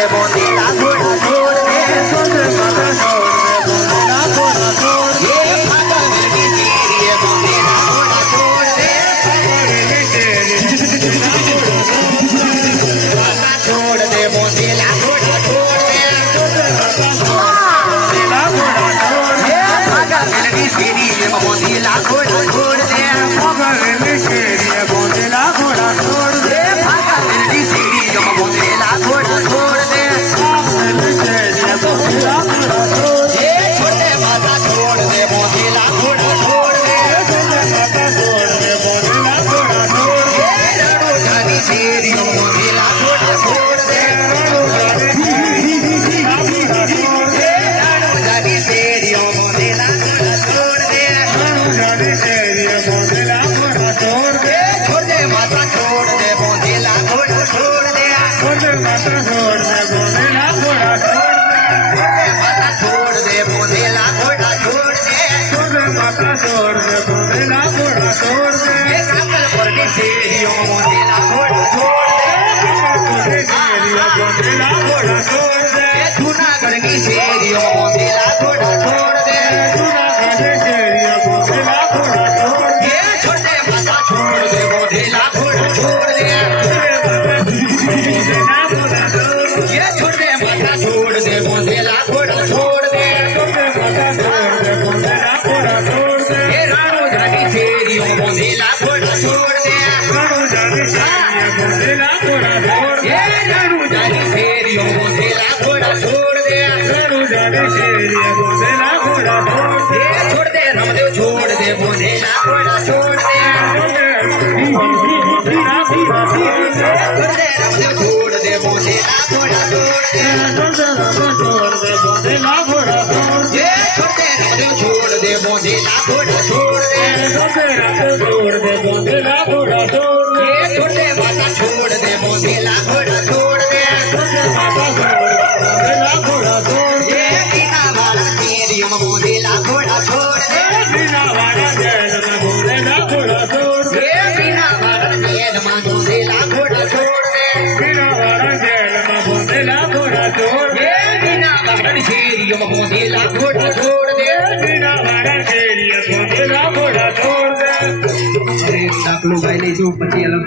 दे बोंदेला घोड़ा छोड़ दे जूनागढ़ की शेरियों बोंदेला घोड़ा छोड़ दे छोटे माता छोड़ दे बोंदेला घोड़ा छोड़ दे ये छोटे माता छोड़ दे बोंदेला घोड़ा छोड़ दे ये राणो जानी शेरियों बोंदेला घोड़ा छोड़ दे ये राणो जानी शेरियों बोंदेला घोड़ा छोड़ दे छोड़ दे रामदेव छोड़ दे बोंदेला घोड़ा छोड़ दे रामदेव छोड़ दे बोंदेला घोड़ा छोड़ दे ये छोड़ दे रामदेव छोड़ दे बोंदेला घोड़ा छोड़ दे ये छोटे माता छोड़ दे बोंदेला घोड़ा छोड़ दे ये बिना वाला तेरियम बोंदेला घोड़ा छोड़ दे ये बिना वाला तेल में बोंदेला घोड़ा छोड़ दे ये बिना वाला शेरियम बोंदेला घोड़ा छोड़ दे अरे दाखलो गाय ले जो पति अलग